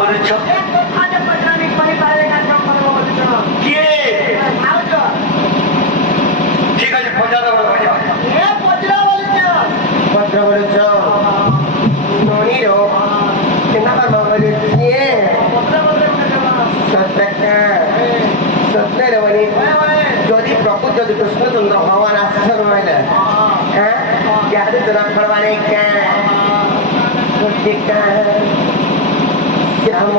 বলেছ ঠিক আছে পচা দেবো পত্র বলেছ ননিরো কেনাবার বলে নিয়ে সত্যের বলি যদি প্রকৃত যদি কৃষ্ণচন্দ্র ভগবান আসছে নইলে হ্যাঁ যাহাতে তোরা করবারে সত্যিকা শ্যাম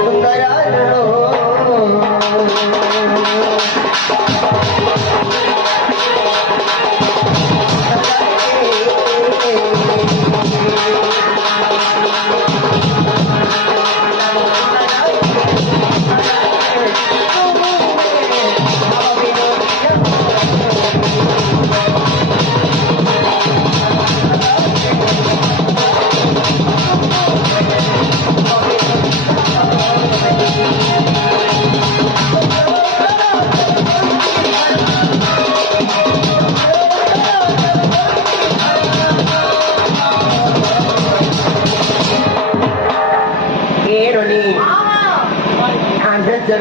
সুন্দর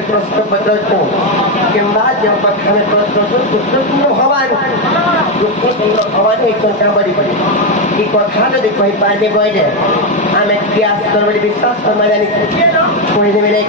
प्रश्नपत्र किंवा जेव्हा कृष्णचंद्र भगवान एक बड़ी पड़ी कि कथा जो कही पारे कहले आम इतिहास कर विश्वास करवा जानी कहने मेरे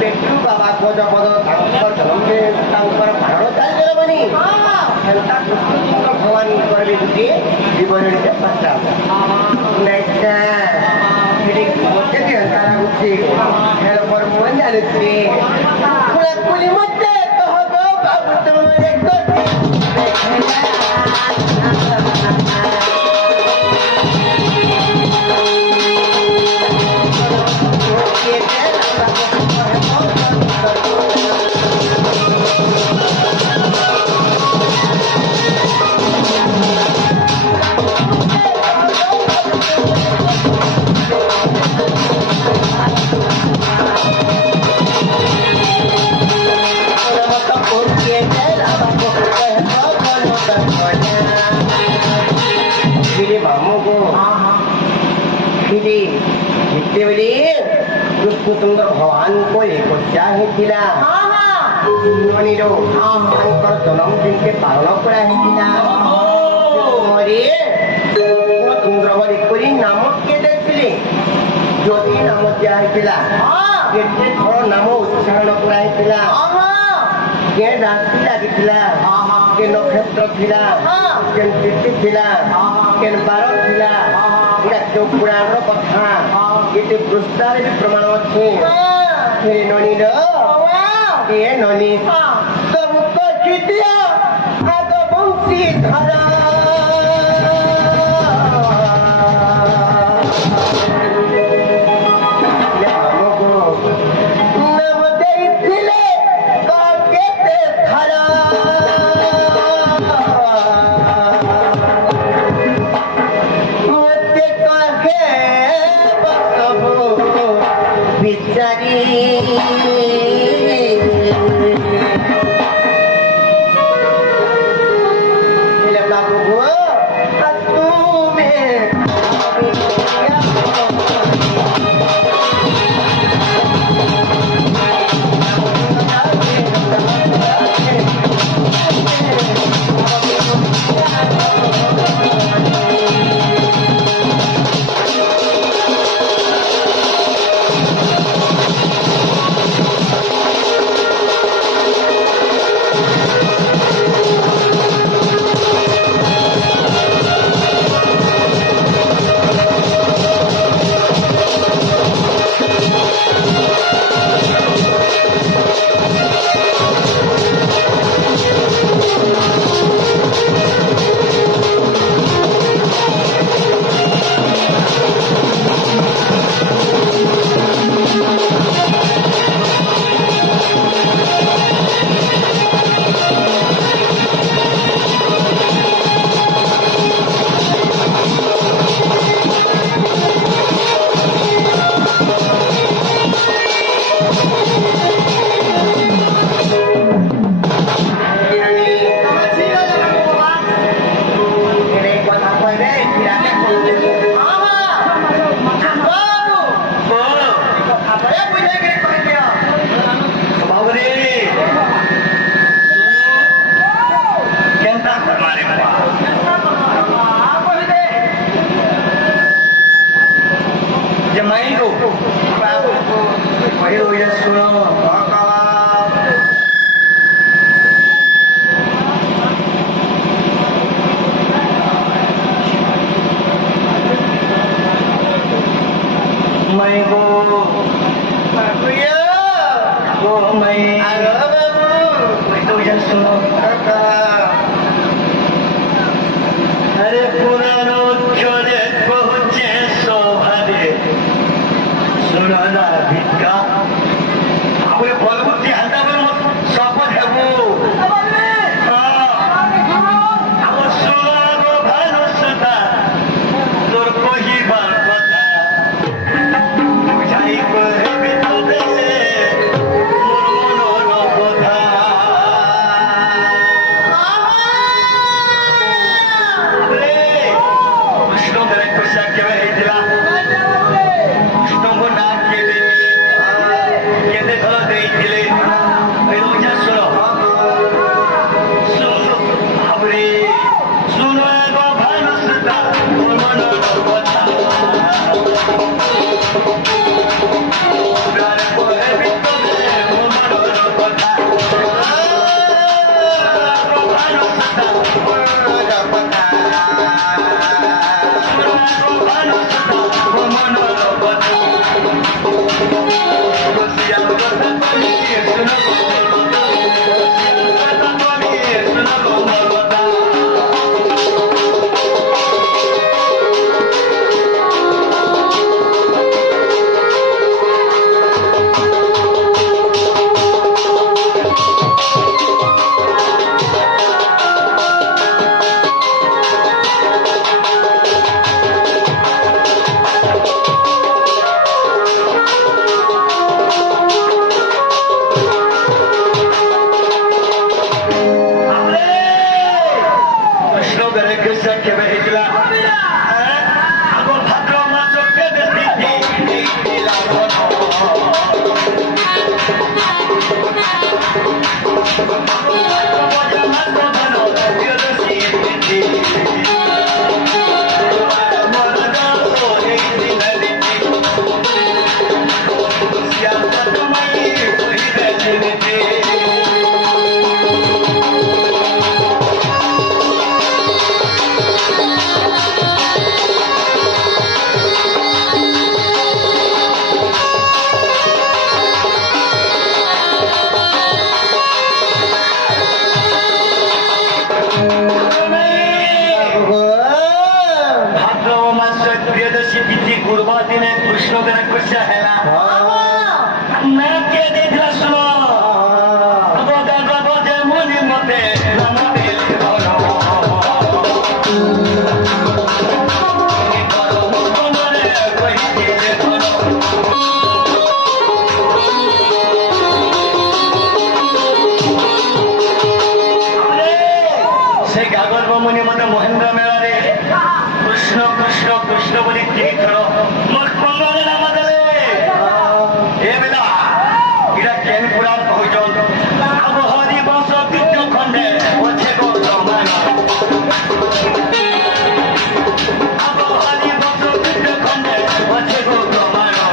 पेट्रू बाबा गज पद भाड़ चल बनी भगवान करे गोटे जीवन खेल पर मन जानी ଦେଖିଲି ଯେତେବେଳେ କୃଷ୍ଣଚନ୍ଦ୍ର ଭଗବାନଙ୍କ ଏକ ଚାହିଁଥିଲା ନନୀର ତାଙ୍କର ଜନ୍ମଦିନକେ ପାଳନ କରାହେଇଥିଲା କୃଷ୍ଣଚନ୍ଦ୍ର ବୋଲି କରି ନାମ କିଏ ଦେଇଥିଲେ ଜ୍ୟୋତି ନାମ ଦିଆହେଇଥିଲା କେତେ ଥର ନାମ ଉଚ୍ଚାରଣ କରାହେଇଥିଲା କେ ରାଶି ଲାଗିଥିଲା କେ ନକ୍ଷତ୍ର ଥିଲା କେନ୍ ତିଥି ଥିଲା କେନ୍ ବାର ଥିଲା ଏଇଟା ଯୋଉ ପୁରାଣର କଥା ଏଠି ପୃଷ୍ଠାରେ ବି ପ୍ରମାଣ ଅଛି ହେ ନନୀର ଏ ନନୀ ସବୁ କଚିଦିଅ ଆଗ ବଂଶୀ ଧର ପୂର୍ବ ଦିନେ କୃଷ୍ଣଙ୍କର କୃଷ୍ୟ ହେଲା ନା କିଏ ଦେଇଥିଲା ଶୁଣ ମୁନି ମତେ ସେ ଗାଗର୍ବ ମୁନି ମତେ ମହେନ୍ଦ୍ର ମେଳାରେ କୃଷ୍ଣ କୃଷ୍ଣ କୃଷ୍ଣ ବୋଲି କେଇଥର ମୋର କଙ୍ଗରେ ନାମ ଦେଲେ ଏ ବେଲା ଏଇଟା କେନ୍ ପୁରାଣ କହୁଛନ୍ ଆବ ହରି ବଂଶ କୀର୍ତ୍ତ ଖଣ୍ଡେ ଅଛେ ଗୋ ବ୍ରହ୍ମାଣ୍ଡ ଆବ ହରି ବଂଶ କୀର୍ତ୍ତ ଖଣ୍ଡେ ଅଛେ ଗୋ ବ୍ରହ୍ମାଣ୍ଡ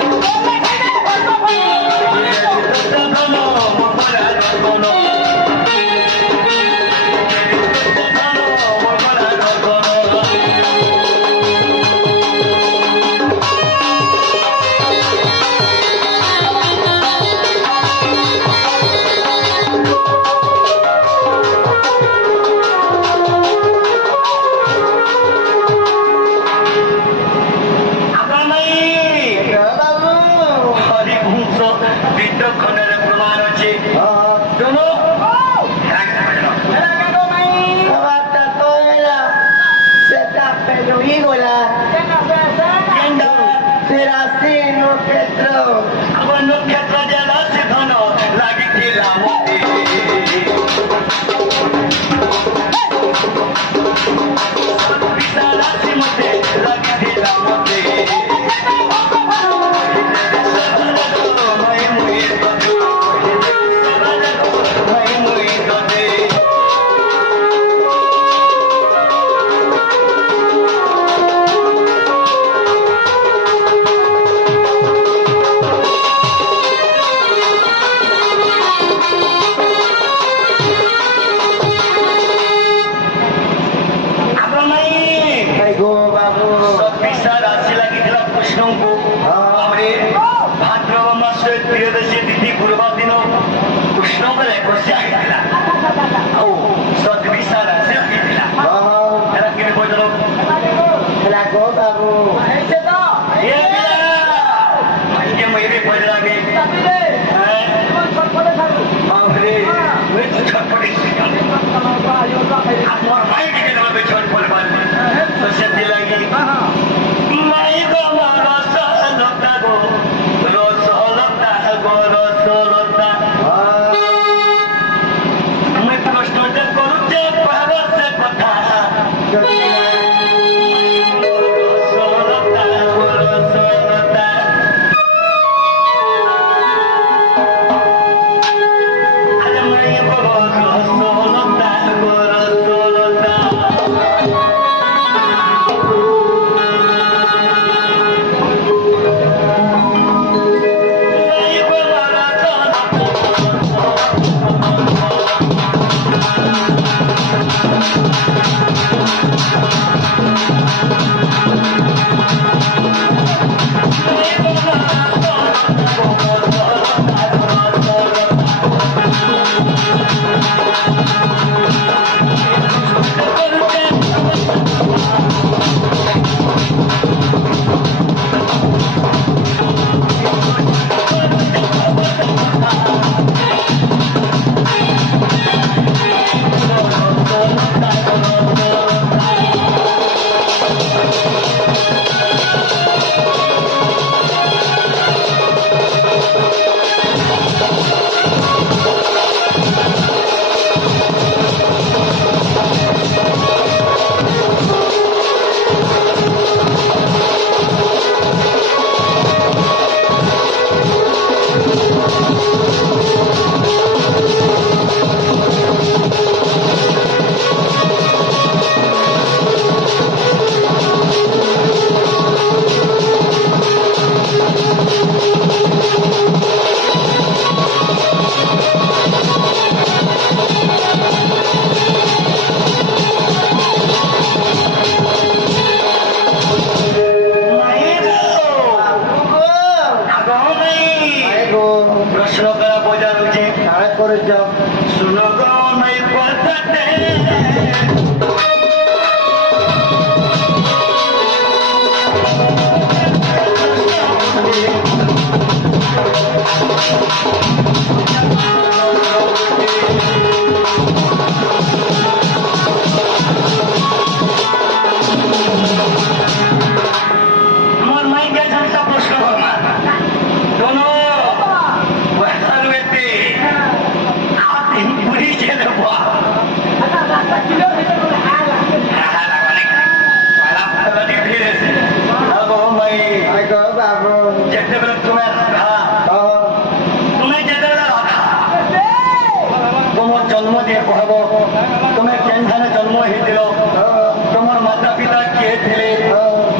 तुम्हारी क्या जनता प्रश्न करना दोनों वैसा व्यक्ति आप इन पूरी चले हुआ जन्म दिए कहब तुम्हें केन्ठाने जन्म होती तुम माता पिता किए थे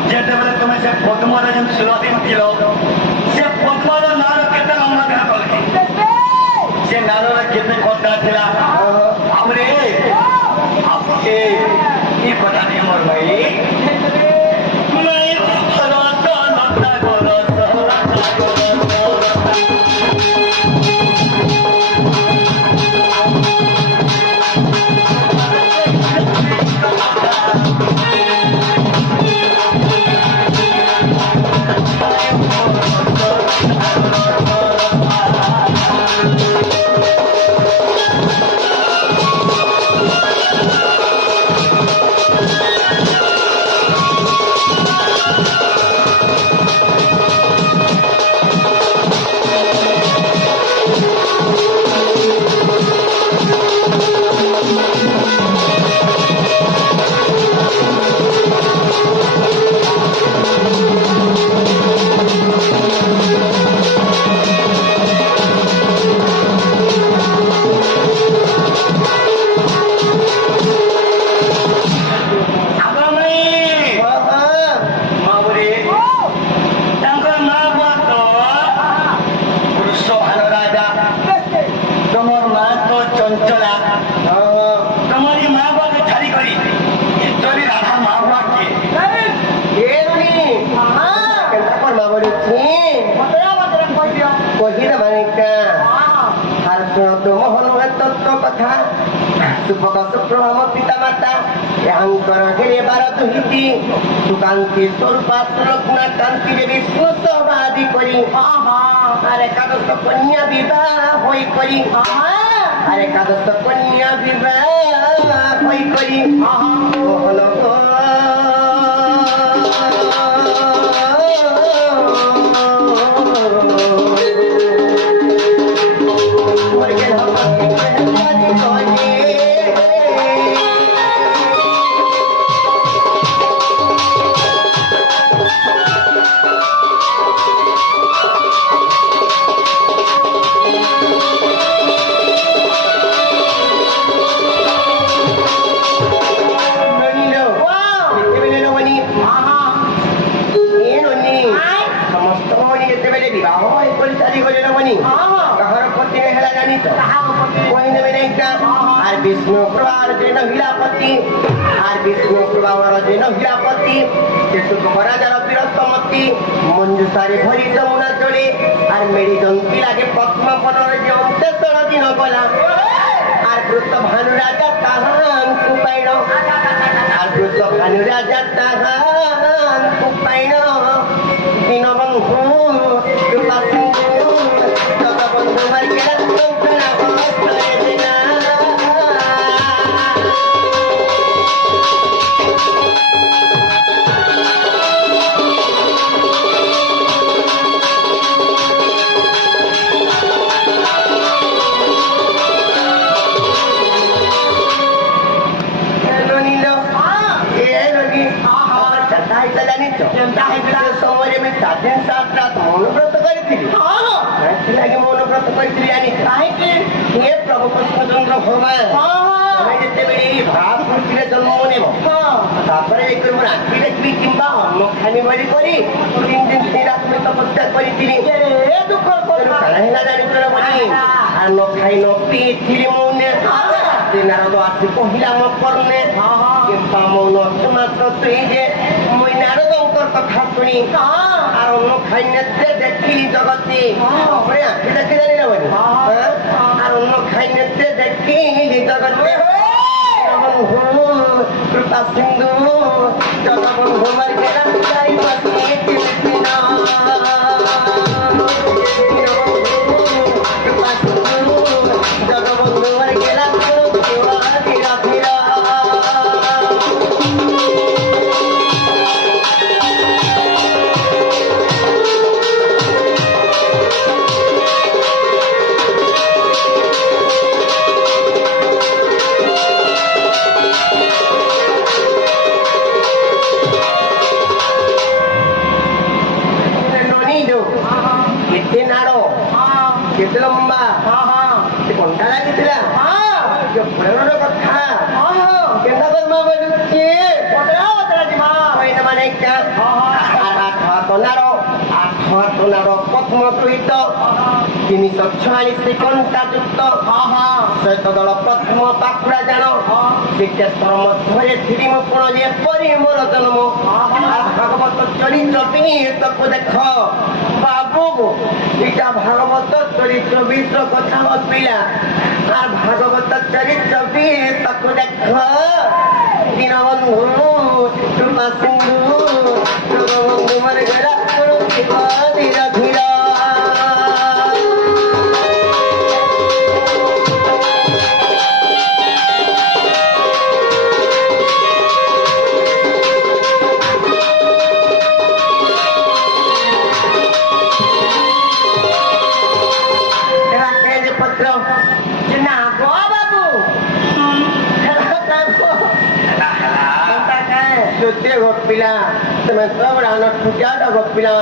जितेबले तुम्हें से पद्मर जो 16 दिन थिल से पद्मर नार केते लंबा दिन कल से नार केते कटा थिला हमरे आपके ये पता नहीं मोर भाई पिता माता सुकांति स्वरूपा सुलग्ना कांति देवी सुसभादि करी अरे कादस्त कन्या विवाह होई करी अरे कादस्त कन्या विवाह होई करी विष्णु प्रभार जेन हीरापति आर विष्णु प्रभावर जेन हीरापति राजार वीरतमती मंजूसारे भरी जमुना चले आर मेरी जंती लगे पद्म बनर जो 23 दिन गला आर वृत्त भानु राजा ताहान कुपाइन आर वृत्त भानु राजा ताहान कुपाइन दीनबंधु कृपा जगबंधु मर्यादा समय में 7 दिन 7 रात मौनव्रत करी मौनव्रत करी प्रभु कृष्णचंद्र भगवान जिते भाव जन्म नेब राति देखी कि अन्न खानी बड़ी कर 3 दिन 3 रात में तपस्या करी न खाई न पी मौने नारद आसी कहला मो करने मौन मात्र तुई मुई नारदंकर कथा शुणी आर अन्न खाई देखी जगती आखि देखी जानी ना बनी आर अन्न खाई देखी जगती कृपा सिंधु जगबंधु କେତେ ଲମ୍ବା ସେ କଣ୍ଟା ଲାଗିଥିଲା ପ୍ରେରଣର କଥା କେନ୍ତା କର୍ମା ବୋଲୁଛି ମାନେ ଆଠନାର ପଦ୍ମ ସହିତ 346 କଣ୍ଟା ଯୁକ୍ତ ସହିତ ଦଳ ପ୍ରଥମ ପାଖୁଡ଼ା ଜାଣ ଶ୍ରୀକ୍ଷେତ୍ର ମଧ୍ୟରେ ଥିରି ମୁଁ ପୁଣ ଯେପରି ମୋର ଜନ୍ମ ଭାଗବତ ଚରିତ୍ର ବିଷକୁ ଦେଖ ବାବୁ ଏଇଟା ଭାଗବତ ଚରିତ୍ର ବିଷ କଥା ପିଲା আর ভাগবত চরিত্র বিষକୁ ଦେଖ দীনবন্ধু কৃপা সিন্ধু বন্ধু মরে গেলা ধীর ধীর ପିଲା ତମେ ତ ବଡାନ ଠୁକିଆଟା ଗପିଲା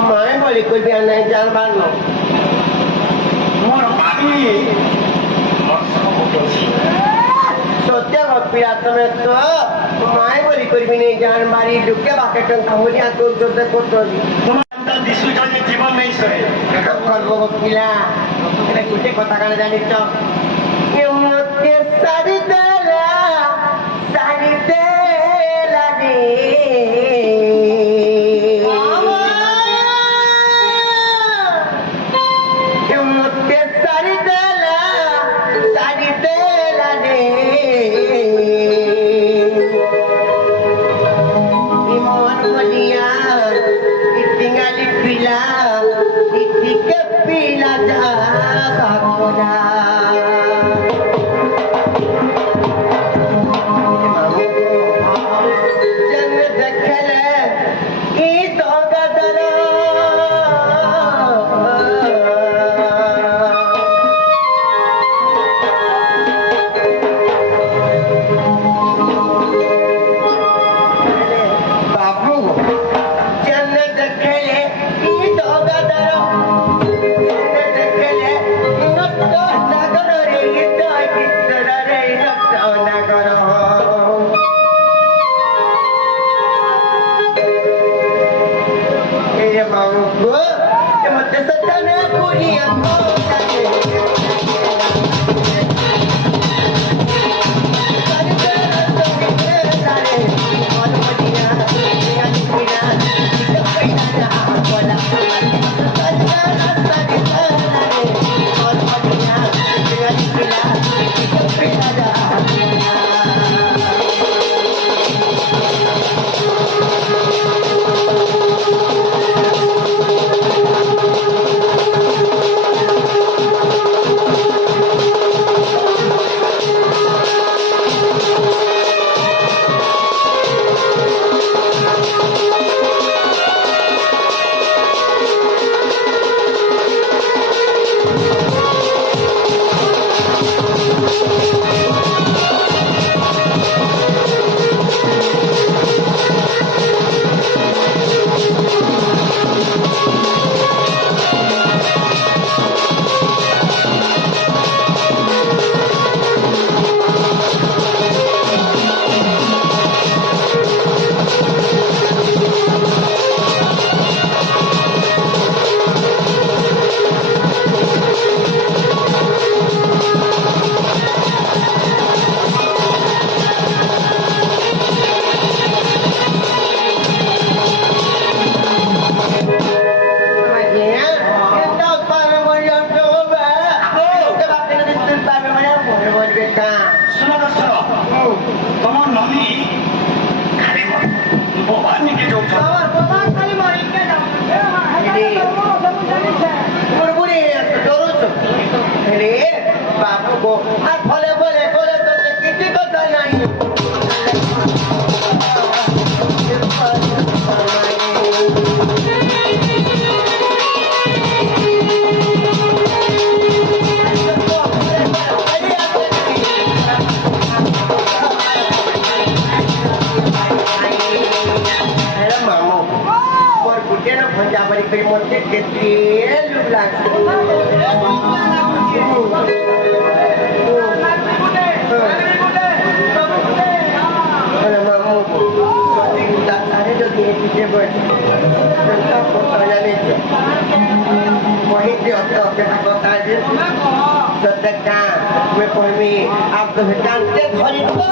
ମାଏ ବୋଲି କହିବି ନାଇଁ ଜାଣବାର ନ ମୋର ମାମି ସତ୍ୟ ଗପିଲା ତମେ ତ ମାଏ ବୋଲି କହିବି ନାଇଁ ଜାଣବାରି ଡୁକେ ବାକେ ଟଙ୍କା ହୋଲିଆ କରୁଛ ଦେଖୁଛନ୍ତି তোমার দিশুছ যে জীবন নেই সরে গর্ব গপিলা এটা গোটে কথা কানে জানিছ মতে সারি দেলা রে মতে সারি দেলা রে ইমন বলিয়া ইতিঙ্গালি পিলা ইতিকে পিলা যা বাবুরা बड़ी कोई मोटे के तेल लागते अरे मामू सारे जो दिए पीछे बैठ जनता को जाने वही से होते बता दे सत्ता मैं कोई आप तो जानते घड़ी तो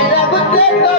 मेरा गुस्से तो कुछ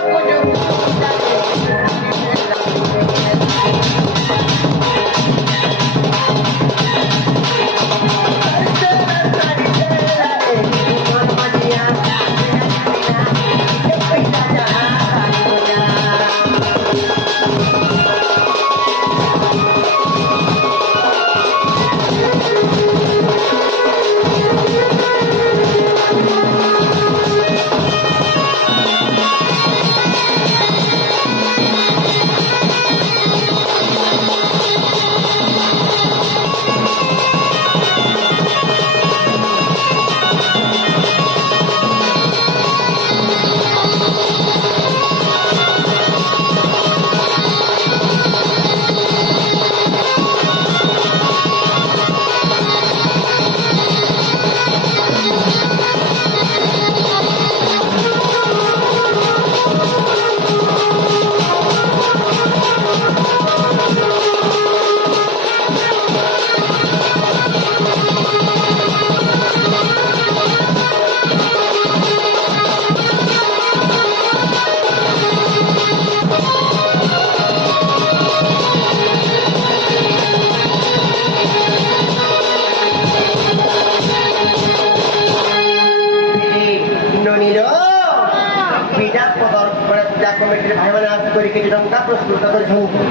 କମିଟିରେ ଭାଇମାନେ ଆସି କରିକି ଟଙ୍କା ପ୍ରସ୍ତୁତ କରିଛନ୍ତି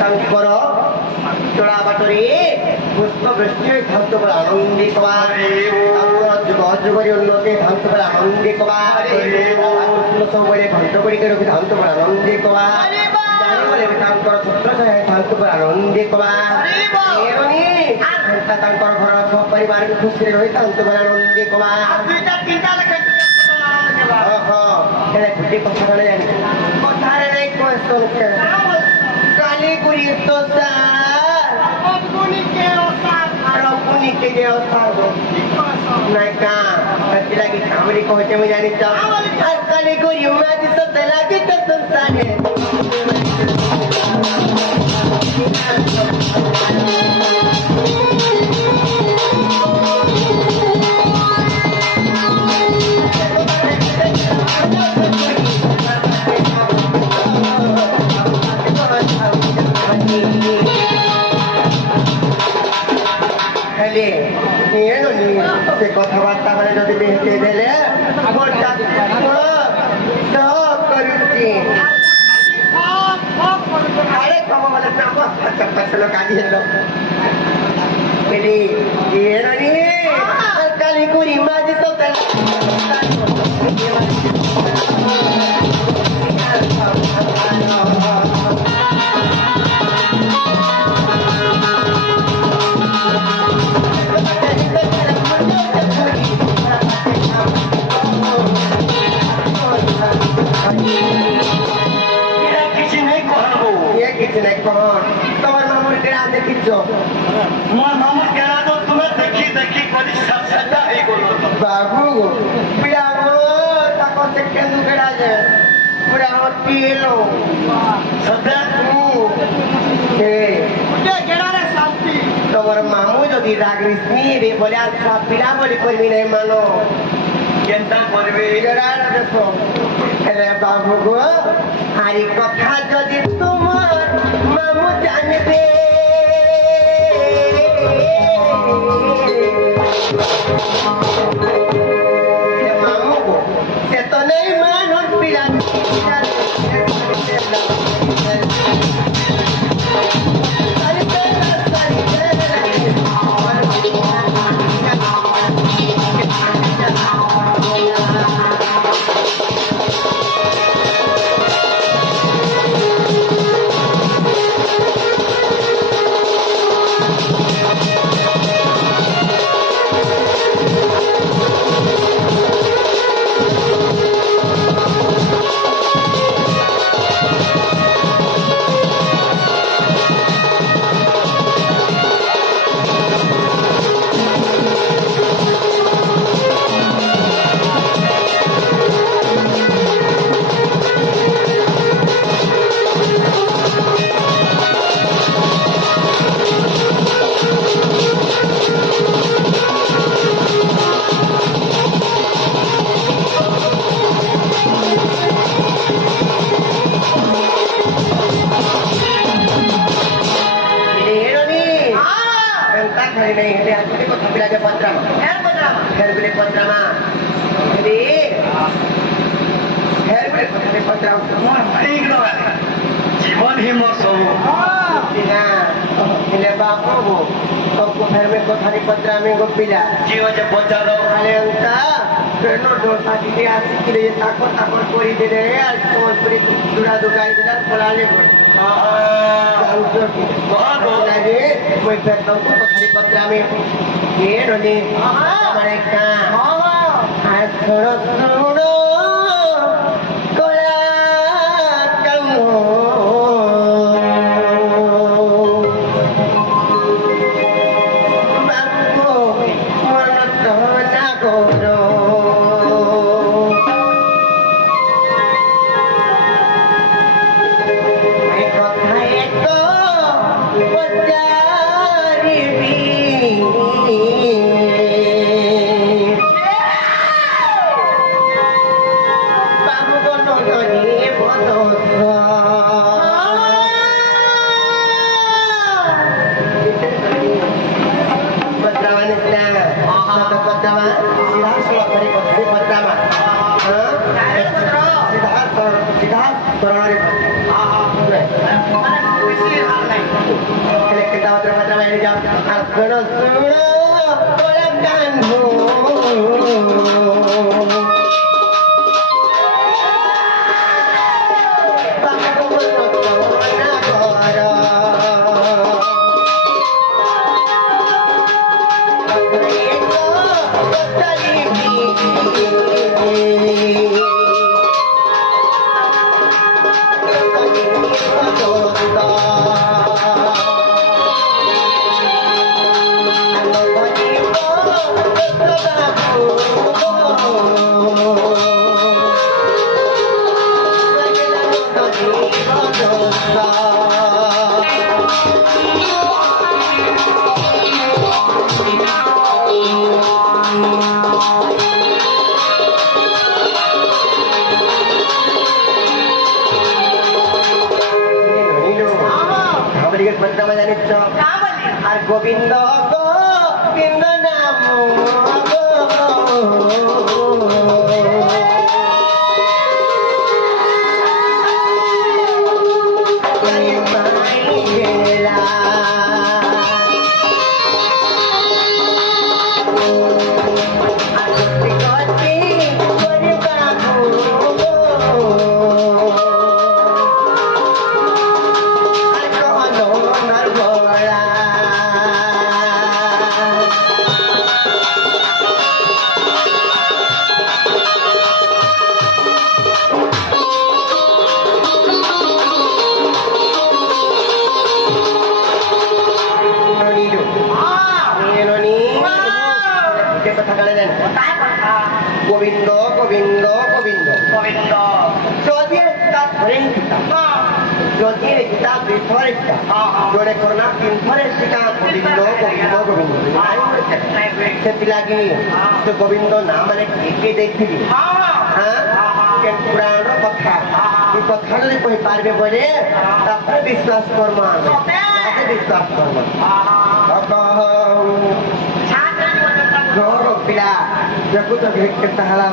ତାଙ୍କର ଚଳା ବାଟରେ ପୁଷ୍ପ ବୃଷ୍ଟି ହୋଇଥାନ୍ତୁ ବେଳେ ଆନନ୍ଦିତ ତାଙ୍କର ଯୁଗ ଯୁଗରେ ଉନ୍ନତି ଥାନ୍ତୁ ବେଳେ ଆନନ୍ଦିତ ସବୁବେଳେ ଘଣ୍ଟ ଗୁଡ଼ିକ ରଖିଥାନ୍ତୁ ବେଳେ ଆନନ୍ଦିତ ତାଙ୍କର ଛତ୍ର ଥାନ୍ତୁ ବେଳେ ଆନନ୍ଦିତ ତାଙ୍କର ଘର ସପରିବାର ଖୁସିରେ ରହିଥାନ୍ତୁ ବେଳେ ଆନନ୍ଦିତ कथारे नहीं क्वेश्चन काली गुरी तो रघुनी के देवसार नहीं का लगी कामरी कहते मुझे जानी काली गुरी माजी सब लगी तो संसार है से कथबार्ता मैंने जो बेहते देले अरे कम मतलब काली कुरी माजी तो তোমার মামুর কেড়া দেখিছ মোর মামুর কেড়া তো তুমি দেখি দেখি করি সাজা হয়ে গেল বাবু পিড়া তাকে সে কেন কেড়া যে পুরা হতি এলো সদা কেড়ারে শান্তি তোমার মামু যদি রাগরিস নি রে বলে আচ্ছা পিড়া বলি করবি নাই মানো কেনটা করবে কেড়ারে দেখো হেলে বাবু গো হারি কথা যদি তোমার মামু জানবে মামু গো সে তো নেই মানুষ পিড়া lagi patrama. Herbule patrama. Jadi herbule patrama. ঠিক নহয় জীবন হিমত সবু Tina, ini bapak bu. Kau herbe kau hari patrama kau pilih. জীব যে পচার Kali angka, kerana dosa diri asik kiri takut kori diri. Semua peri sudah dukai tidak pelali pun. Lagi, moi bertemu kau hari patrama. Ye noni, mereka. Asoro soro, kolak kamu. আর গোবিন্দ গোবিন্দ নাম গোবিন্দ গোবিন্দ গোবিন্দ গোবিন্দ যদি তা ধরেন যদি এটা বিফরে জোরে করোনা তিন ধরে শিকা গোবিন্দ গোবিন্দ গোবিন্দ ସେଥିଲାଗି ସେ ଗୋବିନ୍ଦ ନାମରେ ଟିକେ ଦେଇଥିଲି ପୁରାଣ କଥା ଏ କଥା ଯଦି କହିପାରିବେ ବୋଲେ ତାପରେ ବିଶ୍ୱାସ କର୍ମା ତାପରେ ବିଶ୍ୱାସ କର୍ମା ପିଲା ଦେଖୁଛ କେତେ ହେଲା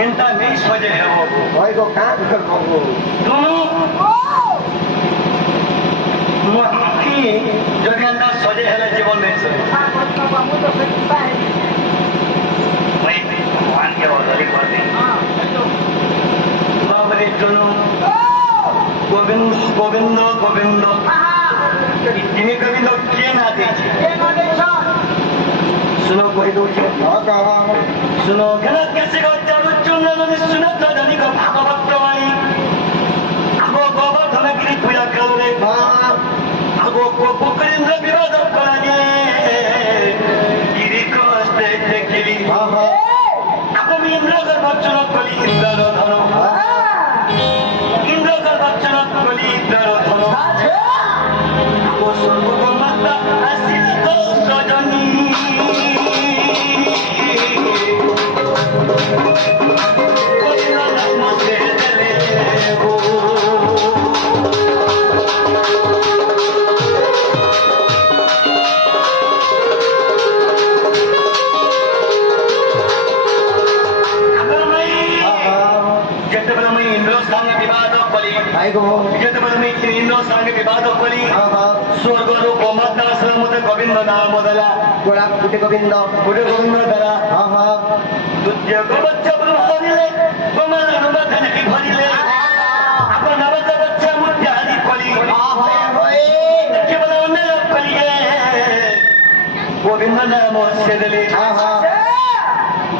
চিন্তা নেই সজে হয় গো কাজ করবো যদি আমরা সজে হেলে জীবন নেই ভগবানকে অর্ডারি করবে বাবরের জন্য গোবিন্দ গোবিন্দ গোবিন্দ তিনি গোবিন্দ কে না দিয়েছে শুনো কই দৌছে শুনো কেন কেসে গচ্চারুর জন্য যদি শুনো তো জানি গো ভাগবত বাণী আগো গোবর্ধনগিরি পূজা করলে আগো গোপকরেন্দ্র বিবাদ করানে গিরি কষ্টে দেখিলি আগো ইন্দ্র গর্ভর্চন করি ইন্দ্র ধন ইন্দ্র গর্ভর্চন করি ইন্দ্র ধন আগো সর্বমাতা আসিল তো সজনী Oh ସାଙ୍ଗେ ବିବାଦ କରି ସ୍ୱର୍ଗରୁ ଗୋମାତା ଆଶ୍ରମ ମତେ ଗୋବିନ୍ଦ ନାମ ଦେଲା ଗୋଳା ଗୋଟେ ଗୋବିନ୍ଦ ଗୋଟେ ଗୋବିନ୍ଦ ଦେଲା ଦ୍ୱିତୀୟ ଗୋବଚ୍ଛ ଭରିଲେ ଗୋମାନ ଧନକି ଭରିଲେ ଆପଣ ନବତ ବଚ୍ଛ ମୂର୍ତ୍ତି ଆଦି କଲି କେବଳ ଅନ୍ୟାୟ କଲିଏ ଗୋବିନ୍ଦ ନାମ ସେ ଦେଲେ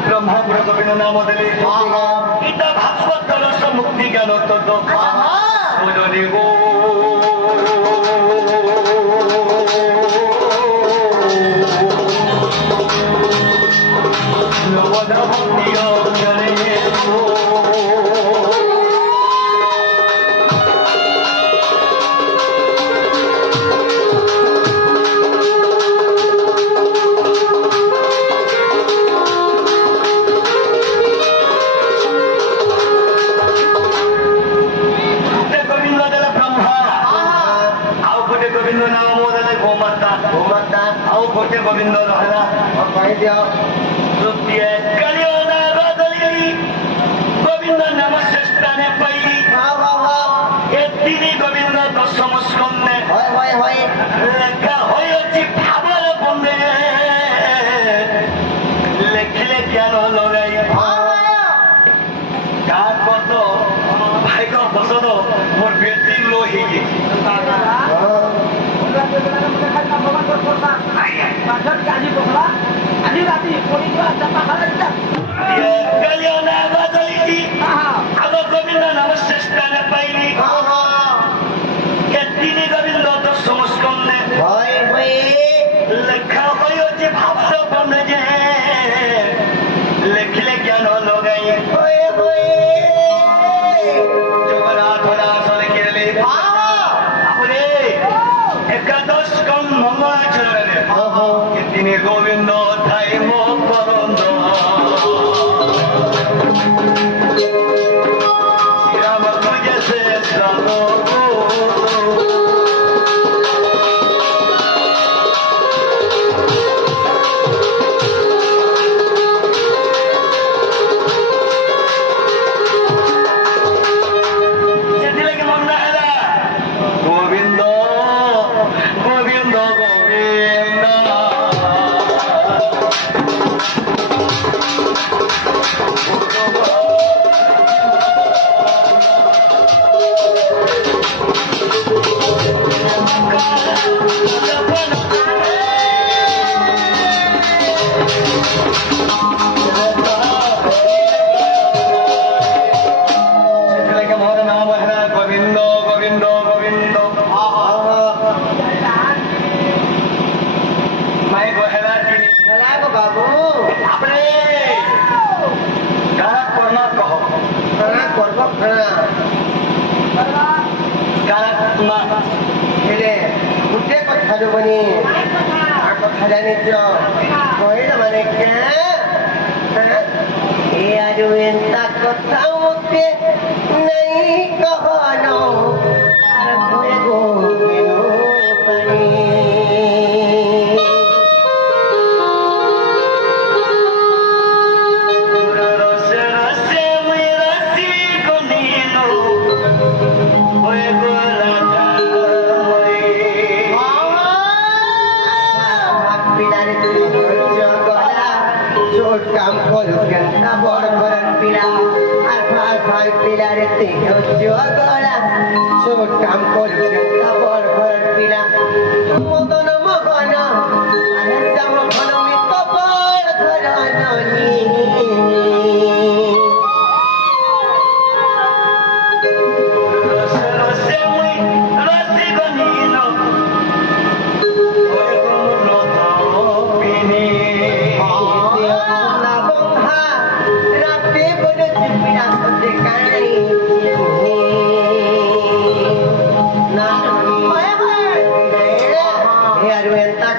ବ୍ରହ୍ମାପୁର ଗୋବିନ୍ଦ ନାମ ଦେଲେ ଗୀତା ଭାଗବତ ରସ ମୁକ୍ତି ଜ୍ଞାନ ତତ୍ତ୍ୱ ଗো गोटे गोविंद रहा तृतीय गोविंद नाम श्रेष्ठाने पाई तीन गोविंद दशम स्कंदे লেখা হয়েছি ভাবর বন্ধে লেখিলে জ্ঞান লগাই কার কত ভাগ্য বসত মোর বেটি লো হয়ে আজি ৰাতি আগত গোবিন্দ নাম শ্রেষ্ঠানে পাইলি তিনি গোবিন্দ দশম স্কন্ধে লেখা হয়েছে ভাবর বন্ধে যে লেখিলে জ্ঞান লগাই জগন্নাথরা আসলে কেলে আপনি একাদশ কম মঙ্গলাচরণে তিনি গোবিন্দ ঠাই মকরন্দ শ্রীরাম বুঝেছে শ্রম ଗୋଟେ କଥା ଯୋଉବନି କଥା ଜାଣିଛ କହିଲ ମାନେ ଏ ଆରୁ ଏନ୍ତା କଥା ମତେ ନାଇଁ କହନ ଘରେ ଗୋବିନ ପାଣି কাম করু কেনটা বড় করেন পিলা আর ভাই ভাই পিলারে তিনও গলা ছোট কাম করু কেনটা বড় করেন পিলা মদন মগন আরে শ্যাম ঘন মিত বড় ঘরনি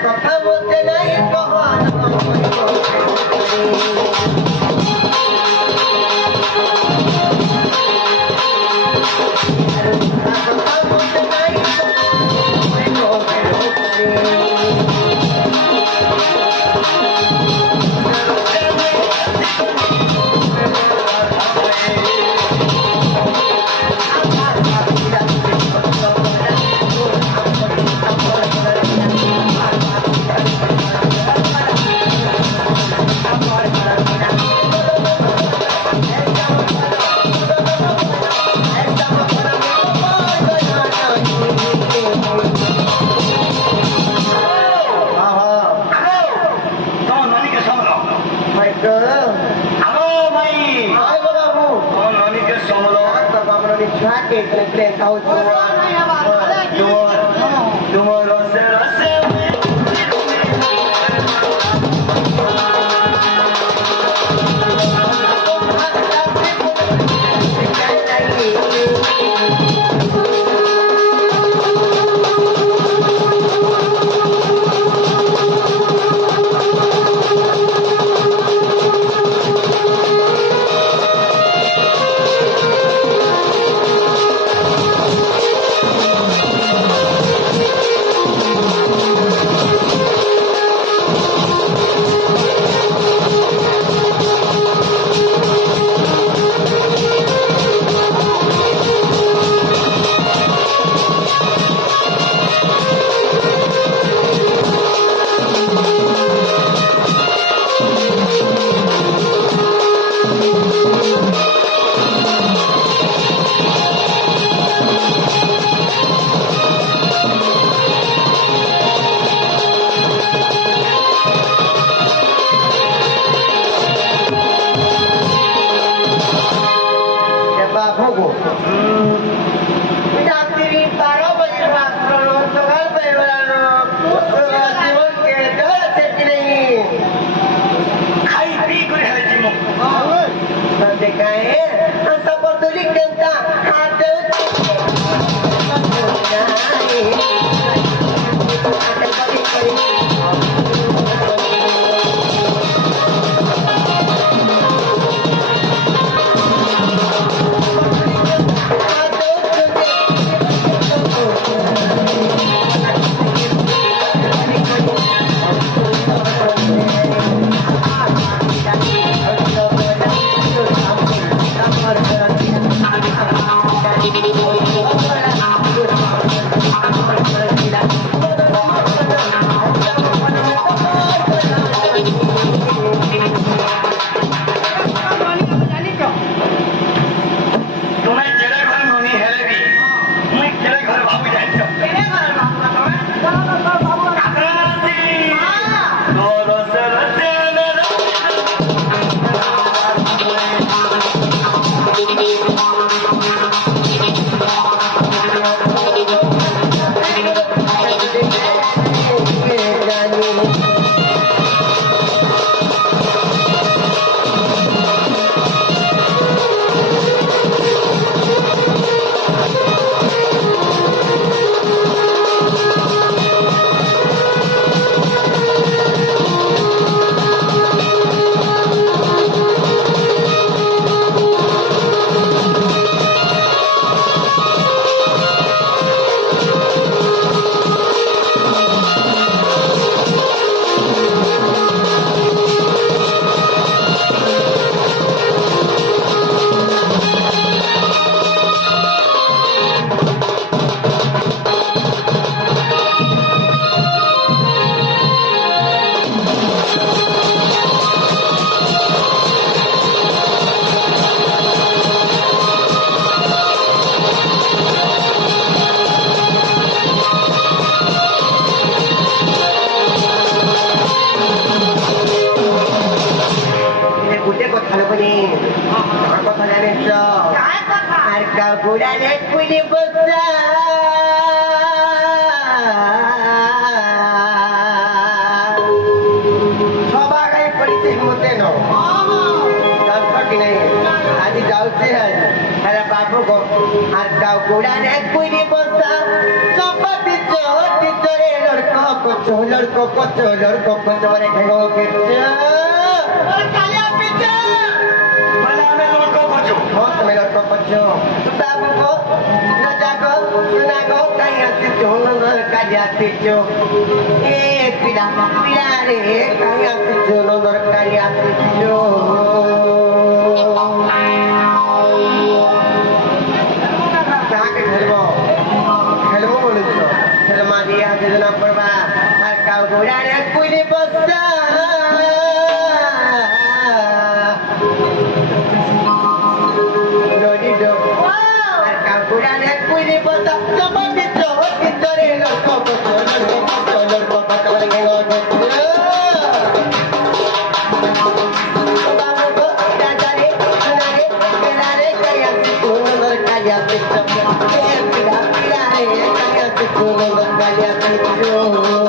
কথা বলতে নাই কথা বলতে নাই ଖାଉଛୁ ତୁମ ରସେ ରସେ ভোগো রাত্রি 12 বাজে মাত্র সকাল বেলানো জীবনকে জড়াতে নেই খাই পি করে হেলেছি মুখ দেখায় সপর্দলি কেন্তা হাতে তুমি যেটা ঘরে ননি হেলে বি মুই যেটা ঘরে বাবু যাইছ রসে রসে গুটে কথা বলি কথা জানিস আর কাকুরালে কুইলে বসা সবাই পড়িতে মতে জানছ কি নাই আজ যাଉଛି আরে বাবু গো আর কাকুরালে কুইলে বসা চপাতি চোটি চরে লড়কো কচো লড়কো রে ঘেগো কেছে তুমি লড়কো কচো বাবু গো না জাগো না গো কাই আসিছো নন্দর কাই আসিছো এ পিলা রে কাই আসিছো নন্দর কাই আসিছো কাকে খেলবো বলেছ খেলমা দিয়া যোজনা পড়বা আর কাউ গোড়ারে কুইলে বসা আর কাউ গোড়ারে কুইলে বসা চমকে চোখে চরে লড়কো রে ঘেগো কেছে বাবু গো দাদা রে সোনা রে কাই আসিছো নন্দর কাই আসিছো Galia Pichu.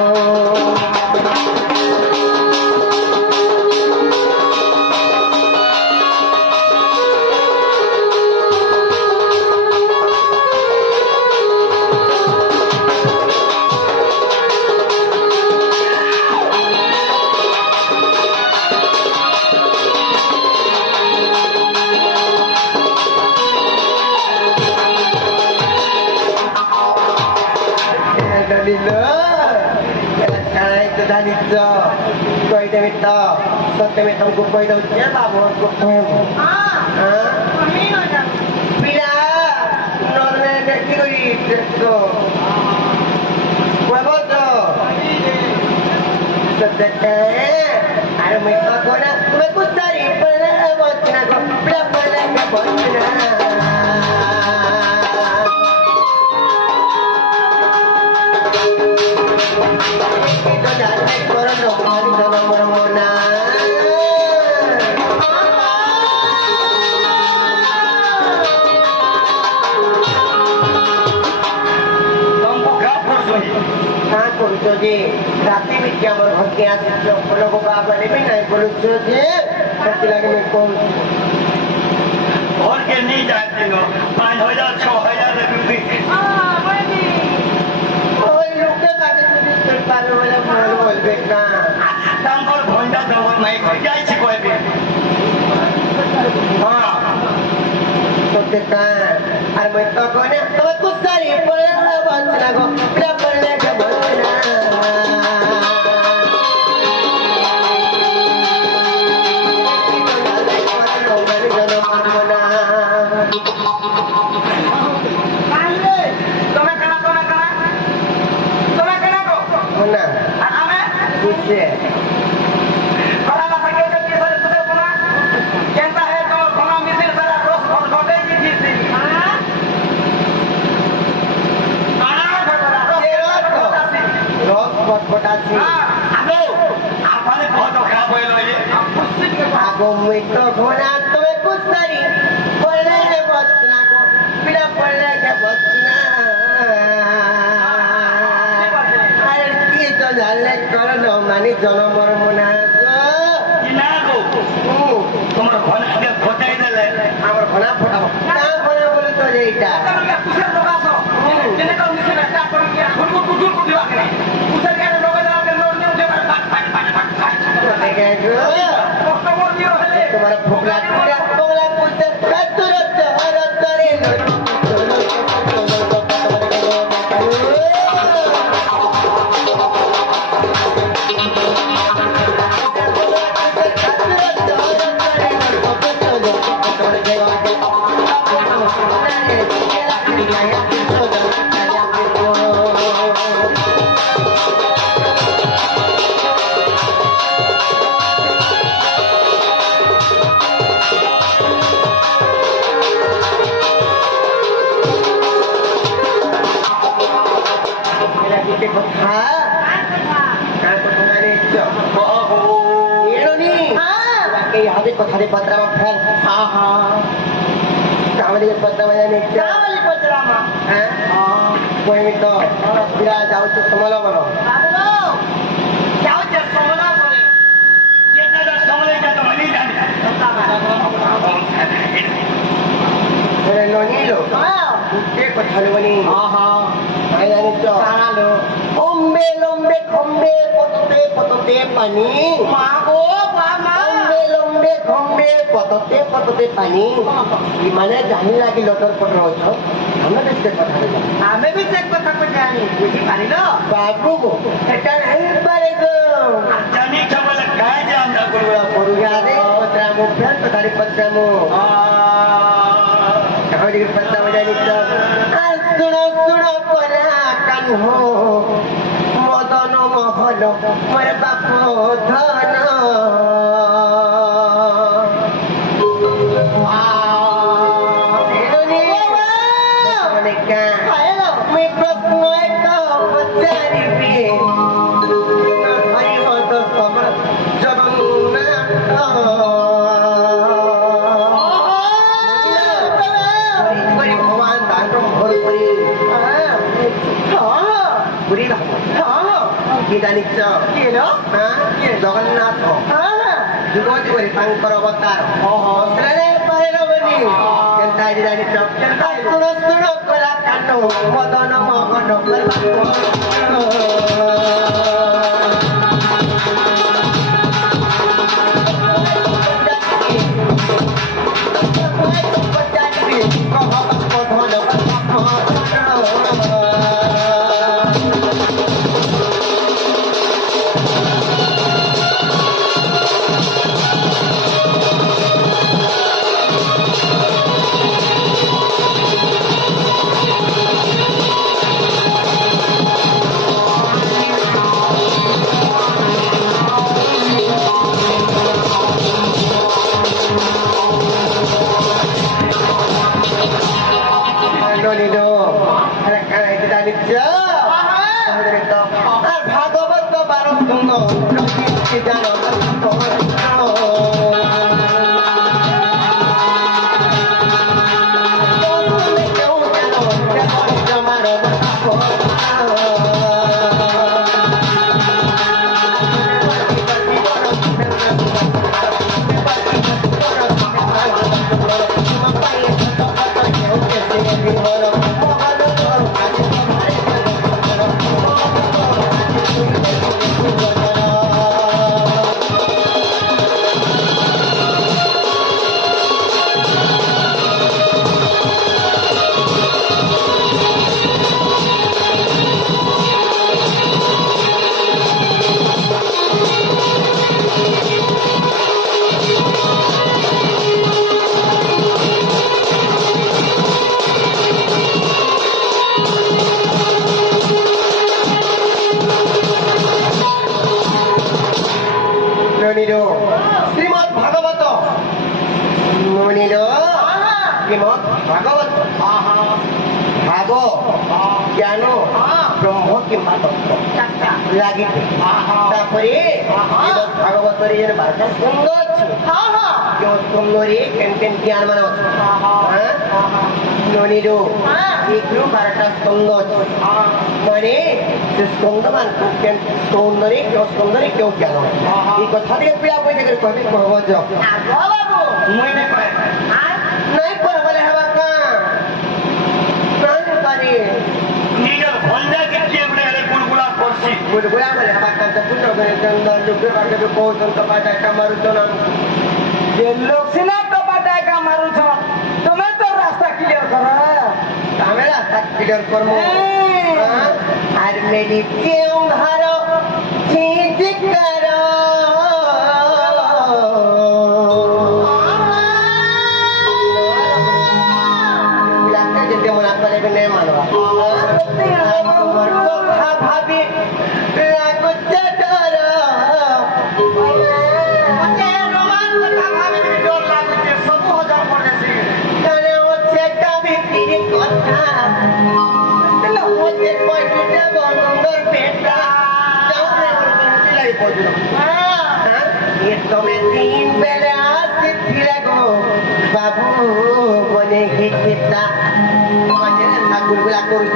राती में क्या मर भर के आते लोगों को बाबा ने भी नहीं बोलूं तो जे सबके लगे में कौन और के नहीं जाते हो 5,000 6,000 रुपये ओए लोग के बारे में सरकार वाला बोल बेटा काम पर भंडा दवा नहीं हो जाए छी कोई भी हां तो देखा और मैं तो कोने तो कुछ सारी पर बात ना को प्ला पर लेके बोलना জনমর মনে তোমার ঘনাকে ফটাই দিলে আমার ঘনা ফটাবো না ঘনা বলে তো এইটা তোমার ফোকলা ফোকলা করতে কথাটি পত্রামা ফেল কামড়িকে পত্রামা জানি কামড়ি পত্রামা হ্যাঁ কইমি তো বিরা যাউছ সমল বল যাউছ সমল বলে এটা সমল এটা তো আমি জানি আরে ননিলো কে কথা বলি আই জানি তো কালো ওম্বে লম্বে খম্বে পততে পততে পানি মা গো মা লম্বে খম্বে পততে পততে পানি মানে জানি লাগি লটর পটর অছ ଆମେ ବି ସେ କଥା ଜାଣି ବୁଝିପାରିଲ ବାବୁ ସେଟା ନାହିଁ ପାରେ ଗো ଜାନି ଛବଲେ କାଏ ଯେ আমরা করব পড়ুয়ারে পত্রামু ফের তারি পত্রামু কাহরি পত্রামু জানি তো আর শুনো পরা কান হো মদন মোহন মোর বাপ ধন ପୁରୀ ଧାମ କିଏ ଜାଣିଛ ଜଗନ୍ନାଥ ଯୁଗ ଯୁଗରେ ତାଙ୍କର ଅବତାର କେନ୍ତା ଜାଣିଛ ଶୁଣ ଶୁଣ କଲା କାନ ମଦନ ମୋହନ ভাগবত বারো জানো শ্রীমদ ভাগবত মনির শ্রীমদ ভাগবত ভাগ জ্ঞান ব্রহ্ম কিংবা তত্ত্ব লাগিছে তারপরে ভাগবতরে যেন বারটা স্কন্ধ আছে কেউ স্কন্ধরে কেন কেন জ্ঞান মানে আছে মনির এগুলো বারটা স্কন্ধ আছে মানে স্কন্ধ মান স্কন্ধরে কেউ জ্ঞান এই কথা দিয়ে পিড়া পয়সা করে কবি কহব যাও মুই নাই করে নাই করে বলে হবা কা প্রাণ করে নিজের ভঞ্জা কেটে বলে আরে গুলগুলা করছি গুলগুলা বলে হবা কা তো পুত্র করে চন্দ লুকে বাকে তো কোন তো পাটা কামারু তো না যে লোক সিনা তো পাটা কামারু ছ তুমি তো রাস্তা ক্লিয়ার কর আমি রাস্তা ক্লিয়ার করব আর মেরি কেউ ধারো ঠিক করো ভাবি তুমি তিন বেলা আসিছিলে গো বাবু বনে গীতা ঠাকুরগুলা করছ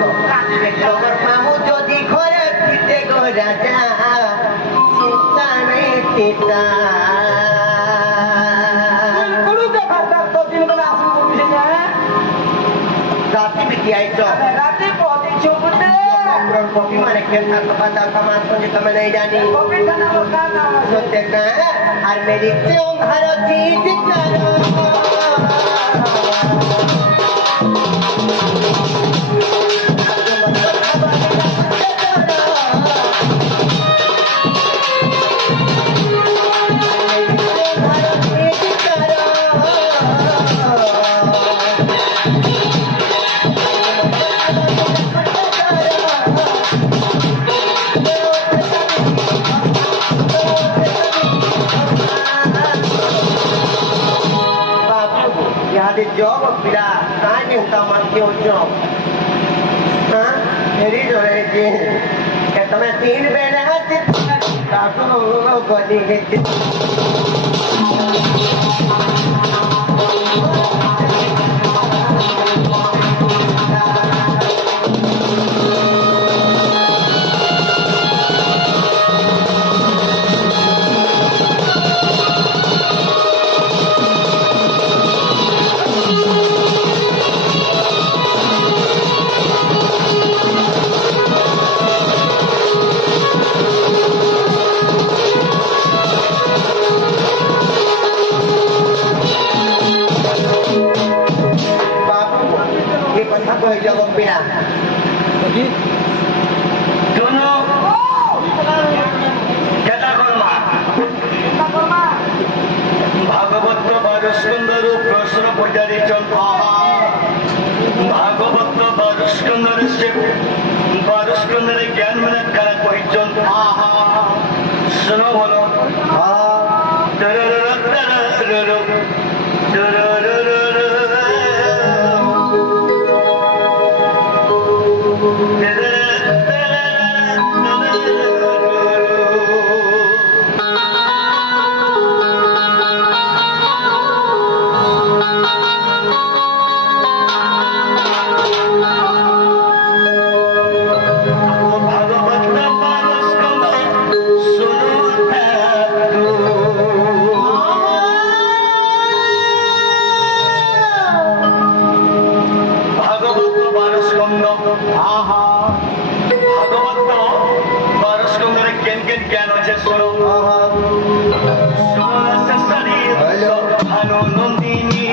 তোমার মামু যদি ঘরে ফিরতে গো রাজা চিন্তা নেই চিন্তা রাতে বিকি আইছ রাতে পথে চুপতে কপি মানে কেন কথা সমাজ সঙ্গে তুমি নেই জানি সত্যটা আর মেরি কেউ Bharati job pila tanya taman kyo job jadi jore je kata me tin bena hati tato lo gadi heti জ্ঞান মানে কারা কয়েকজন শোনো বলো জ্ঞান আছে শোনো ভালো নন্দিনী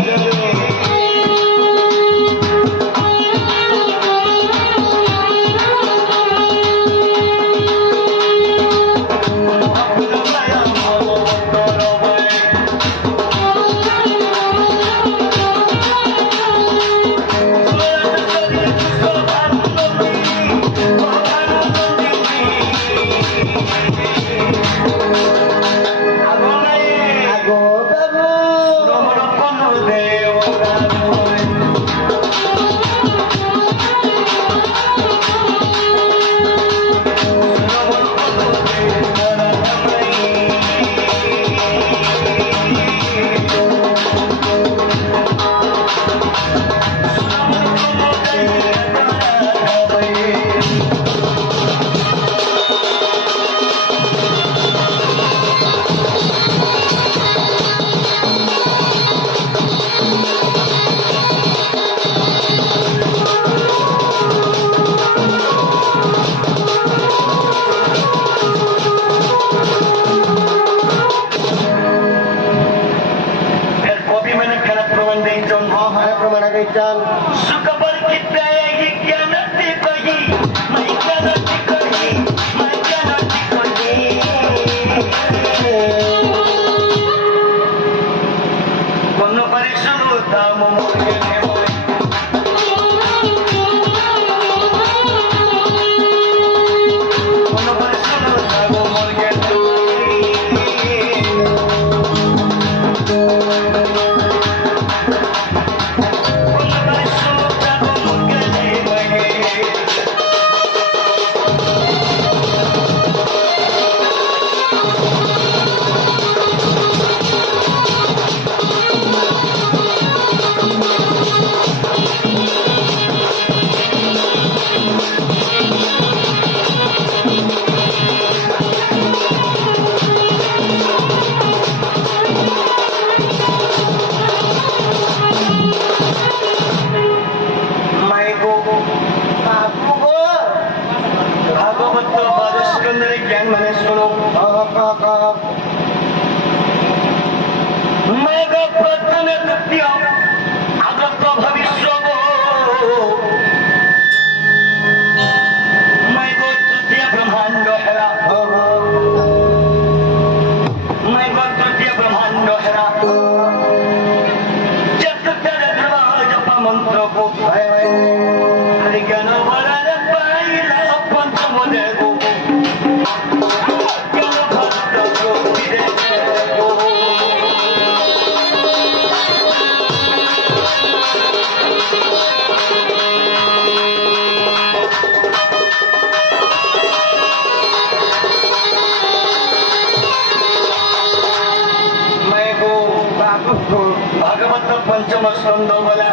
भागवत पंचम स्कंद बोला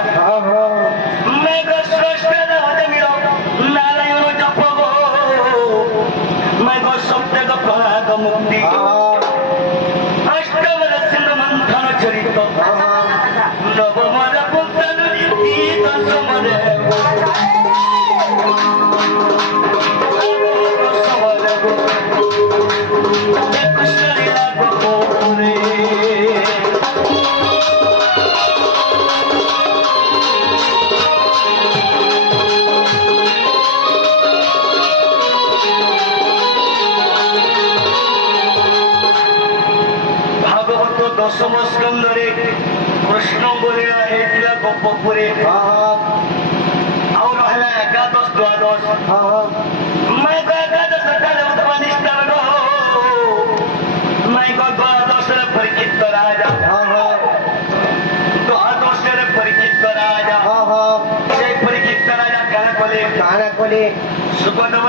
मैं को श्रेष्ठ मिलो नारायण जप गो मैं को सत्य को प्रणाग मुक्ति अष्टम सिंह मंथन चरित नवमर पुंतन दशमरे दशम स्कंदरे कृष्ण बोलिया हेतला गोपपुरे और रहला एकादश द्वादश मैं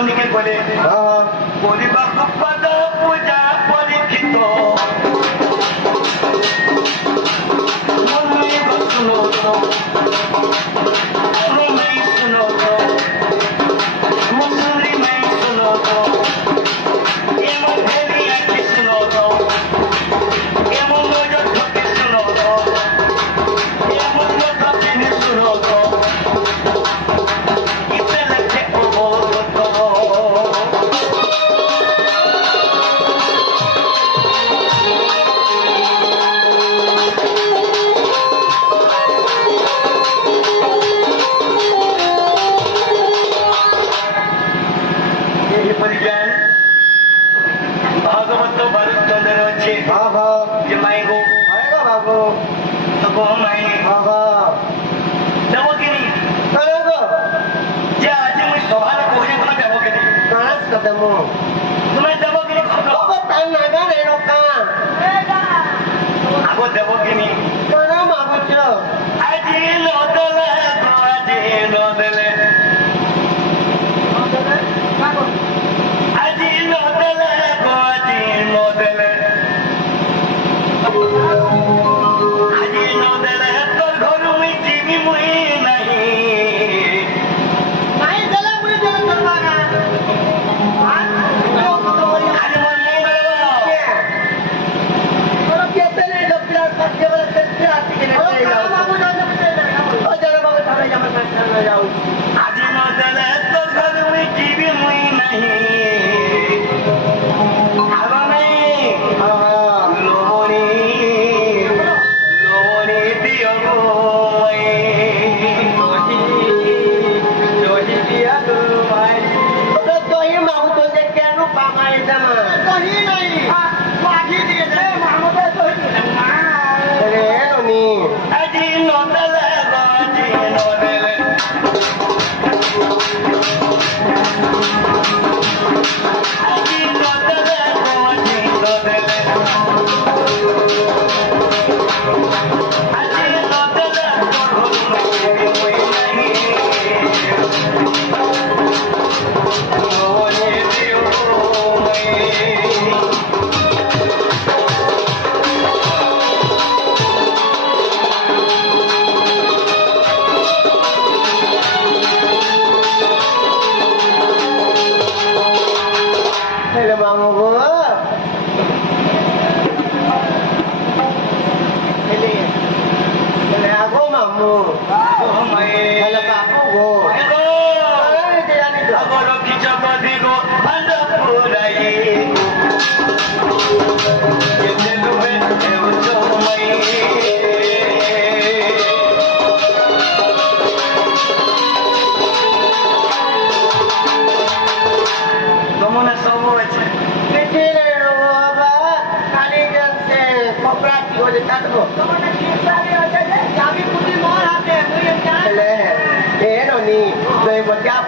ମନିକେ କଲେ କରିବାକୁ ପଦ ପୂଜା ପରୀକ୍ଷିତ भागवत भरत चंद्र अच्छे ये माई गो बाबू तो को माई देवो कि नहीं जे आज मैं सभा में कोई तुम्हें देवो कि नहीं तुम्हें देवो कि नहीं खतो आगो देवो कि नहीं आज नो दले तोर घर में जीवी मुई नहीं आज नो दले तोर घर में जीवी मुई नहीं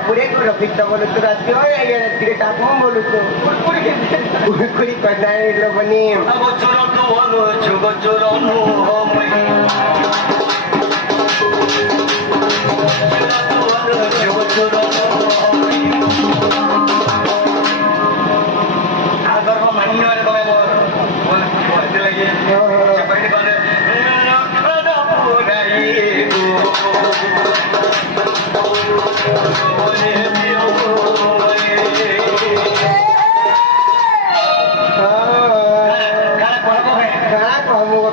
पूरे को रखित बोलू तो रास्ते हो या तिके टाकू बोलू तो कुरकुरी करना है लो बनी अब चोरो तो बोलो जुगो चोरो नो हो मैं चोरो तो बोलो जुगो चोरो नो हो मैं अगर वो मानियो रे बोले बोलते लगे चपड़ी बोले ना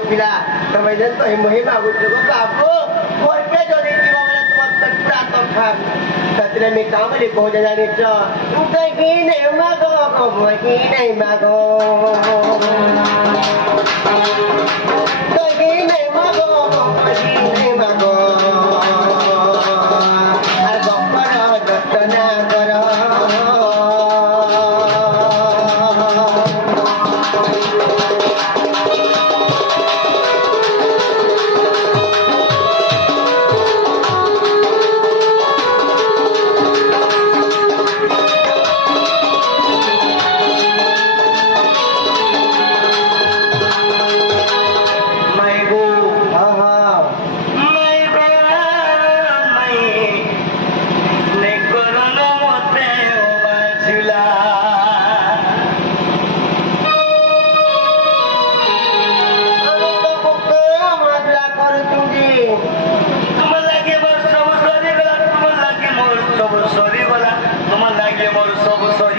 पूरा ये तो महिमा बाबू बोलते जो नहीं सत्र में कामली पहुंच जाने तो कहीं नहीं मागो कहीं नहीं मागो कहीं नहीं मागो कहीं नहीं मागो और बम्पर दत्तना करो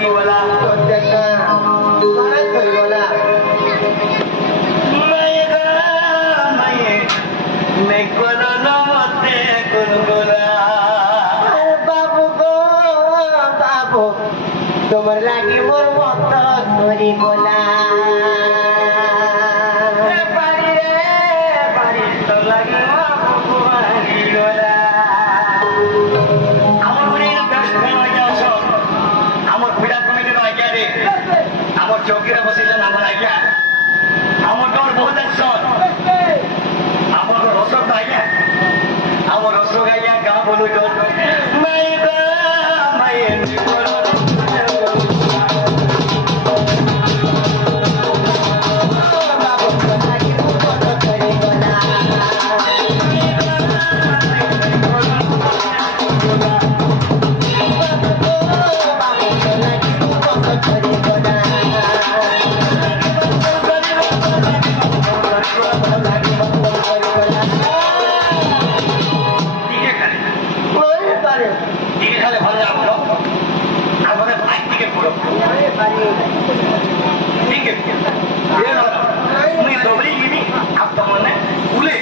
ଲାଗିଗଲା ମତେ ଗୁଲଗୁଲା বাবু গো বাবু তোমার লাগি মোর মত সরি গোলা চৌকিরে বসেছেন আমার আজ্ঞা আমার তোর বহুত একশন আমার রসক আজ্ঞা আমার রসক আজ্ঞা গা বলু খালে ভালো যাবো আমাদের ভাই থেকে পুরো ঠিক আছে মুই দৌড়ি গিনি আপ তো মনে উলে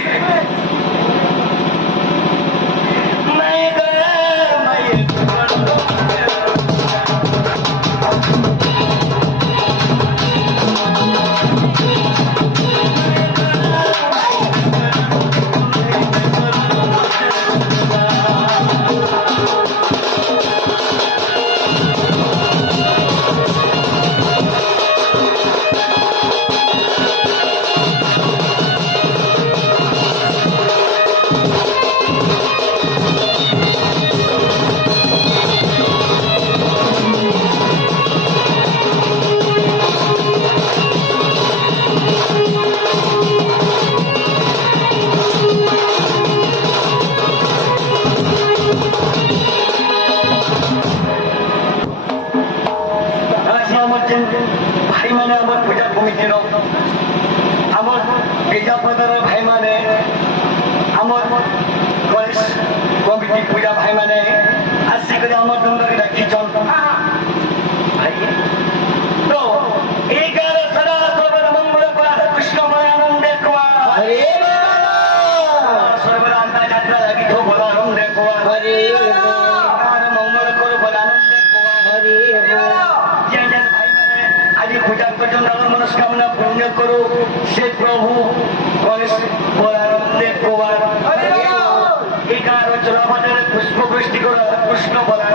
ভাই মানে আমার পূজা কমিটির আমার বিজাপদার ভাই মানে আমার গণেশ কমিটি পূজা ভাই মানে আসিকরে আমার দন্দরে ডাকিছন ভাই তো এই গানে সদা সর্বদা মঙ্গল করা কৃষ্ণময় আনন্দে কোয়া সর্বদা আন্দা যাত্রা লাগি তো বলা আনন্দে কোয়া মঙ্গল করো বলা আনন্দে কোয়া আজি পূজা পর্যন্ত আমার মনস্কামনা পূর্ণ করো সে প্রভু গণেশ বলানন্দে কুমার এই কারণ চলাবাদের পুষ্প বৃষ্টি করা কৃষ্ণ বলা